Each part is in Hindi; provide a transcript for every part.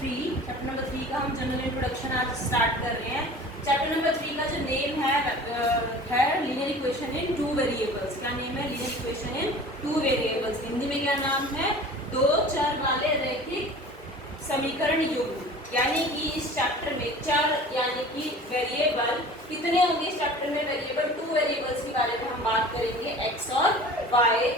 चैप्टर नंबर 3 का हम जनरल इंट्रोडक्शन आज स्टार्ट कर रहे हैं। चैप्टर नंबर 3 का जो नेम है linear equation in two variables. क्या नेम है? Linear equation in two variables. Hindi में क्या नाम है? दो चर वाले रैखिक समीकरण युग्म। यानी कि इस चैप्टर में चर यानी कि वेरिएबल कितने होंगे? इस चैप्टर में वेरिएबल टू वेरिएबल्स के बारे में हम बात करेंगे, एक्स और वाई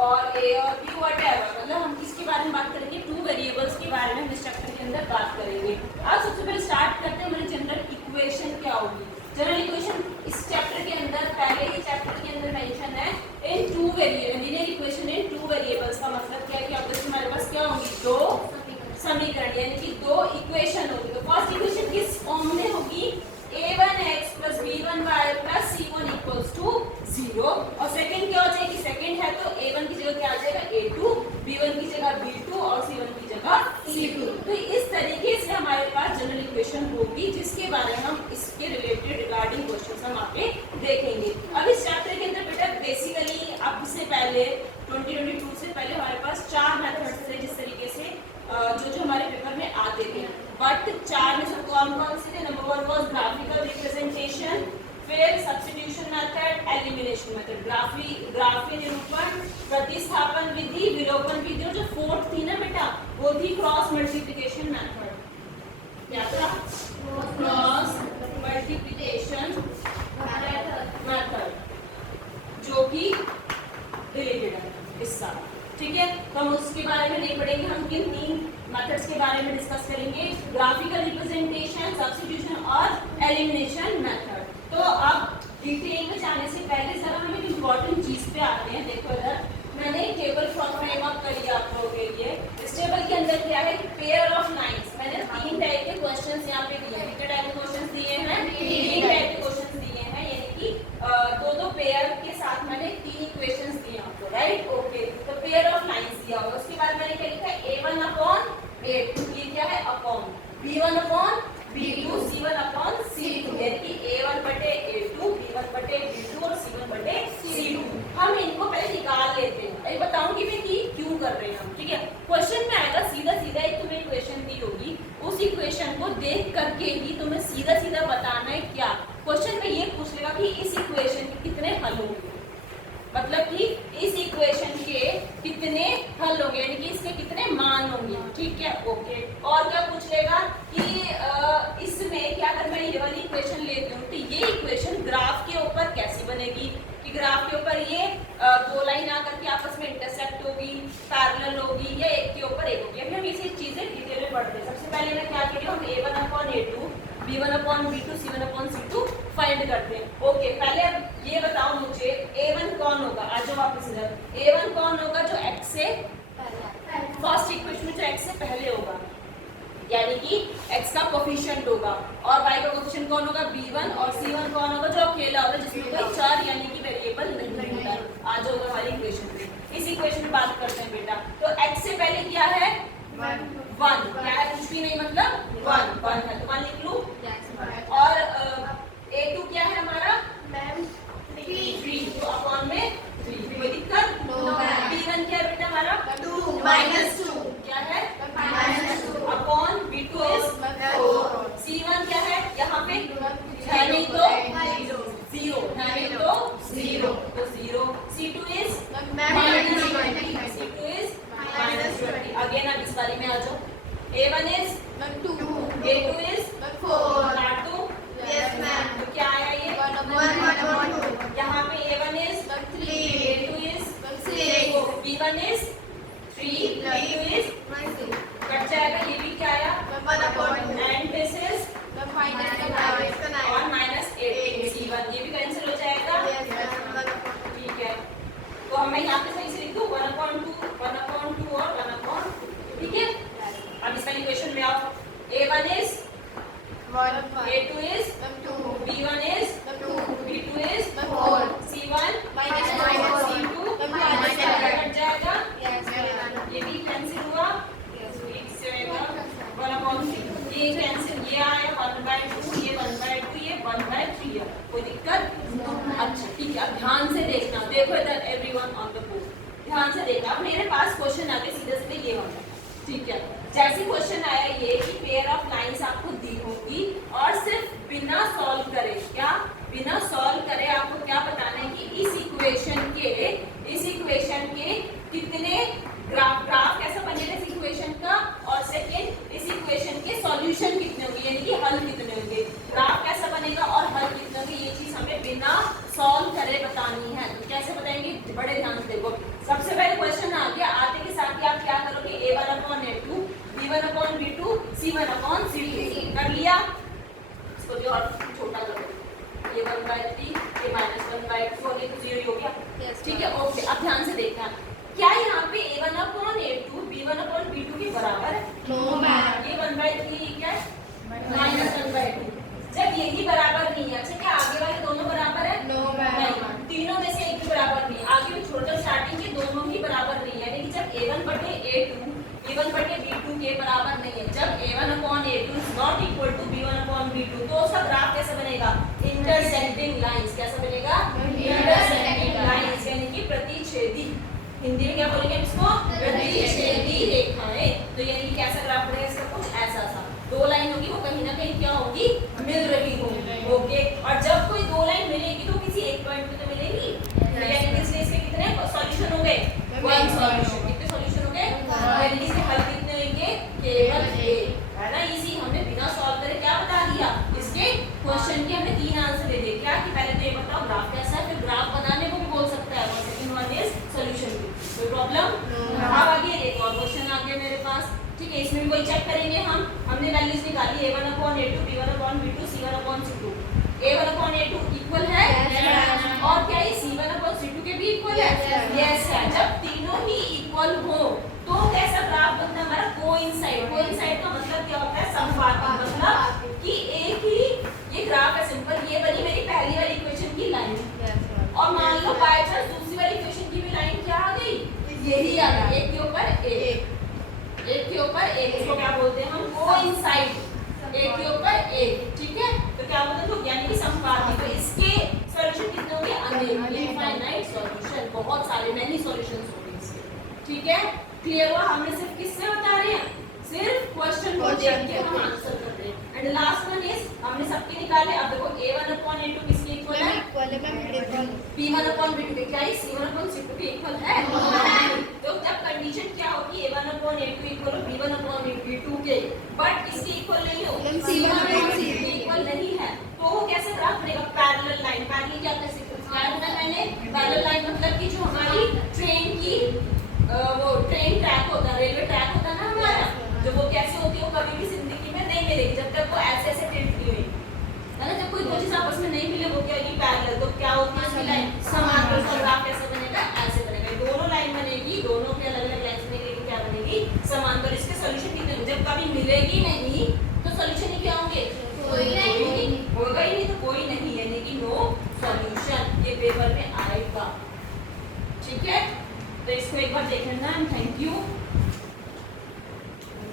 और ए और बी व्हाटएवर। मतलब हम किसके बारे में बात करेंगे? टू वेरिएबल्स के बारे में हम इस चैप्टर के अंदर बात करेंगे। अब सबसे पहले स्टार्ट करते हैं हमारी जनरल इक्वेशन क्या होगी। जनरल इक्वेशन इस चैप्टर के अंदर पहले ही चैप्टर के अंदर मेंशन है in two variable. Linear equation in two variables का मतलब क्या है कि अब हमारे पास क्या होगी? दो समीकरण यानी कि दो इक्वेशन होगी। तो फर्स्ट इक्वेशन किस फॉर्म में होगी? a1x plus b1y plus c1 equals to 0। और सेकंड क्या हो जाएगी? सेकंड है तो a1 की जगह क्या आ जाएगा? a2, b1 की जगह b2 और c1 की जगह c2। तो इस तरीके से हमारे पास जनरल इक्वेशन होगी जिसके बारे में हम इसके रिलेटेड रिगार्डिंग क्वेश्चंस हम आगे देखेंगे। अब इस चैप्टर के अंदर बेटा बेसिकली अब से पहले 2022 से पहले हमारे पास चार मेथड्स थे जिस तरीके से जो हमारे पेपर में आते थे। बट चार में से कौन कौन से थे? नंबर 1 वाज ग्राफिकल रिप्रेजेंटेशन, फिर सब्स्टिट्यूशन मेथड, एलिमिनेशन मेथड। ग्राफीय निरूपण, प्रतिस्थापन विधि, विलोपन विधि और जो फोर्थ थी ना बेटा वो थी क्रॉस मल्टीप्लिकेशन मेथड। क्या था? क्रॉस मल्टीप्लिकेशन मेथड जो कि रिलेटेड है इसका। ठीक है, तो हम उसके बारे में नहीं पढ़ेंगे। हम किन तीन मेथड्स के बारे में डिस्कस करेंगे? ग्राफिकल रिप्रेजेंटेशन, सब्स्टिट्यूशन और एलिमिनेशन मेथड। तो अब डिटेल में जाने से पहले जरा हम एक इम्पोर्टेंट चीज पे आते हैं। देखो इधर मैंने टेबल फ्रेम अप करी है आप लोगों के लिए। इस टेबल के अंदर क्या है? Pair of lines. मैंने तीन टाइप के क्वेश्चंस यहाँ पे दिए हैं। कितने टाइप के क्वेश्चंस दिए हैं? तीन टाइप के क्वेश्चंस दिए हैं, यानी कि दो पेयर के साथ मैंने तीन इक्वेशंस दिए आपको, राइट? ओके, तो पेयर ऑफ लाइंस दिया हुआ। उसके बाद मैंने क्या लिखा है? a1 अपॉन a2, ये क्या है? Upon b1 upon b2, c1 upon c2, यानी कि a1 बटे a2, b1 बटे b2 और c1 बटे c2। हम इनको पहले निकाल लेते हैं। अभी बताऊंगी मैं कि क्यों कर रहे हैं हम। ठीक है, क्वेश्चन में आएगा सीधा सीधा एक तुम्हें इक्वेशन दी होगी, उस इक्वेशन को देख करके ही तुम्हें सीधा सीधा बताना है क्या। क्वेश्चन में ये पूछ लेगा कि इस इक्वेशन के कितने हल होंगे, मतलब कि इस इक्वेशन के कितने हल होंगे, यानी कि इसके कितने मान होंगे। ठीक है, ओके। और क्या पूछ लेगा कि इसमें क्या करना है? ये वाली इक्वेशन लेते हूँ तो ये इक्वेशन ग्राफ के ऊपर कैसे बनेगी? कि ग्राफ के ऊपर ये दो लाइन आकर के आपस में इंटरसेक्ट होगी, पैरेलल होगी, या एक के ऊपर एक होगी। अभी हम ये चीजें डिटेल में पढ़ते हैं। सबसे पहले मैं क्या कह रही हूँ? हम a1 upon a2, b1 upon b2, c1 upon c2 find करते हैं। ओके, पहले अब ये बताओ मुझे a1 कौन होगा? आ जाओ वापस इधर। a1 कौन होगा? जो x से फर्स्ट इक्वेशन में जो x से पहले होगा, यानी कि x का कोफिशिएंट होगा। और y का कोफिशिएंट कौन होगा? b1। और c1 कौन होगा? जो अकेला होगा, जिसमें कोई चर यानी कि वेरिएबल नहीं होता। आ जाओ हमारी इक्वेशन पे। इस इक्वेशन में बात करते हैं बेटा। तो x से पहले क्या है? 1। क्या है? कुछ भी नहीं, मतलब 1 है, तो 1 लिख लूं। और a2 क्या है हमारा? 3, तो अपॉन में 3, कोई दिक्कत? b1 क्या है बेटा हमारा? 2 क्या है? Upon b2 is 4। c1 क्या है? यहाँ पे है नहीं तो 0, है नहीं तो 0, तो 0। c2 is -20। अगेन आप इस वाली में आ जाओ। a1 इज 2, a2 इज 4, तो क्या आया ये? 1/2। यहाँ पे a1 is 3, a2 is 6, b1 is 3, b2 is cut जाएगा। ये भी क्या आया? 1/9। एंड दिस इज और -8 c1, ये भी कैंसिल हो जाएगा। ठीक है, तो हमें यहाँ पे सही से लिख दूं 1/2 और 1/2। ठीक है, अब इसका इक्वेशन में आओ। a1 is 1, a2 is 2, b1 is 2, b2 is 4, c1 -2, cut जाएगा। ये भी कैंसिल हुआ। ये कैंसिल, ये आया 1/2, ये 1/2, ये 1/3 है। कोई दिक्कत? अच्छा, ठीक है। अब ध्यान से देखना, देखो इधर एवरीवन ऑन द बोर्ड, ध्यान से देखना। अब मेरे पास क्वेश्चन आगे सीधे सीधे ये होगा। ठीक है, जैसे क्वेश्चन आया ये कि पेयर ऑफ लाइंस आपको दी होगी और सिर्फ बिना सॉल्व करे, क्या बिना सॉल्व करे आपको क्या बताना है कि इस इक्वेशन के कितने ग्राफ कैसा बनेगा इस इक्वेशन का, और सेकेंड इस इक्वेशन के सॉल्यूशन कितने होंगे, यानी कि हल कितने होंगे। ग्राफ कैसा बनेगा और हल कितने होंगे, ये चीज हमें बिना सॉल्व करे बतानी है। तो कैसे बताएंगे, बड़े ध्यान से देखो। सबसे पहले क्वेश्चन आ गया, आते के साथ ही आप क्या करोगे, a1/a2 b1/b2 c1/c2 कर लिया। इसको भी और छोटा करो, a1/3 a -1/2 हो गया तो 0 हो गया, ठीक है ओके। अब ध्यान से देखना, क्या यहाँ पे a1/a2 b1/b2 के बराबर है? ये 1/3 क्या है -1/2। जब यही बराबर नहीं है, अच्छा क्या आगे वाले दोनों बराबर है? नहीं, तीनों में से एक भी बराबर नहीं, आगे भी छोड़कर स्टार्टिंग के दोनों ही बराबर नहीं है, यानी कि जब a1/a2 b1/b2 के बराबर नहीं है, जब a1/a2 is not equal to b1/b2 तो उसका ग्राफ कैसा बनेगा, इंटरसेक्टिंग लाइंस। कैसा बनेगा, इंटरसेक्टिंग लाइंस, यानी कि प्रतिच्छेदी, हिंदी में क्या बोलेंगे इसको, प्रतिच्छेदी रेखाएं। तो यानी कि कैसा ग्राफ बनेगा इसका, कुछ ऐसा सा, दो लाइन होगी वो कहीं ना कहीं क्या होगी, मिल रही होगी, ओके। और जब कोई दो लाइन मिलेगी तो किसी एक पॉइंट पे तो मिलेगी, यानी कि इसलिए इसके कितने सॉल्यूशन हो गए, वन सॉल्यूशन। कितने सॉल्यूशन हो गए, यानी कि इसके हल कितने होंगे, केवल एक, है ना। इजी, हमने बिना सॉल्व करे क्या बता दिया, इसके क्वेश्चन के हमें 3 आंसर दे दिए। क्या कि पहले तो ये बताओ ग्राफ कैसा है, फिर ग्राफ बनाने को भी बोल सकता है, और सेकंड वन इज सॉल्यूशन भी, कोई प्रॉब्लम। अब आगे एक और क्वेश्चन आ गया मेरे पास, ठीक है। इसमें भी वही चेक करेंगे हमने वैल्यूज निकाली a1/a2 b1/b2 c1/c2। a1/a2 equal है और क्या ये c1/c2 के भी इक्वल है, यस है। जब तीनों ही इक्वल हो तो कैसा ग्राफ बनता है हमारा, कोइंसाइड। कोइंसाइड का मतलब क्या होता है, समपाती, मतलब कि एक ही ये ग्राफ है सिंपल, ये बनी मेरी पहली वाली इक्वेशन की लाइन, और मान लो बाय चांस दूसरी वाली इक्वेशन की भी लाइन क्या आ गई, यही आ गई, एक के ऊपर एक, एक के ऊपर एक, इसको क्या बोलते हैं हम, कोइंसाइड, एक के ऊपर एक, ठीक है। तो क्या बोलते हैं, तो यानी कि समपाती। तो इसके सॉल्यूशन कितने होंगे, अनलिमिटेड, इनफाइनाइट सॉल्यूशन, बहुत सारे मैनी सॉल्यूशंस होंगे इसके, ठीक है। क्लियर हुआ, हमने सिर्फ किससे बता रहे हैं, सिर्फ क्वेश्चन को देख के हम आंसर कर रहे हैं। एंड लास्ट वन इज हमने सबके निकाले। अब देखो a1/a2 किसके इक्वल है, b1/b2 के, क्या है c1/c2 के इक्वल है, तो जब कंडीशन क्या होगी, a1/a2 इक्वल हो b1/b2 के, बट इसके इक्वल नहीं हो, c1/c2 के इक्वल नहीं है, तो वो कैसे ग्राफ बनेगा, पैरेलल लाइन। पैरेलल क्या कैसे क्या बताया मैंने, पैरेलल लाइन मतलब कि जो हमारी ट्रेन की वो ट्रेन ट्रैक होता है, रेलवे ट्रैक होता है ना हमारा, जो वो कैसे होती है, वो कभी भी जिंदगी में नहीं मिलेगी जब तक वो ऐसे ऐसे टिल्ट नहीं हुई, है ना। जब कोई दो चीज आपस में नहीं मिले वो क्या होगी, पैरेलल। तो क्या होती है इसकी लाइन, समांतर। तो ग्राफ कैसे बनेगा, ऐसे बनेगा, दोनों लाइन बनेगी, दोनों के अलग अलग लाइन बनेगी, लेकिन क्या बनेगी, समांतर। इसके सॉल्यूशन कितने, जब कभी मिलेगी नहीं तो सॉल्यूशन ही क्या होंगे, कोई नहीं होगा ही नहीं, तो कोई नहीं, यानी कि नो सॉल्यूशन। ये पेपर में आएगा, ठीक है। तो इसको एक बार देख लेना, थैंक यू।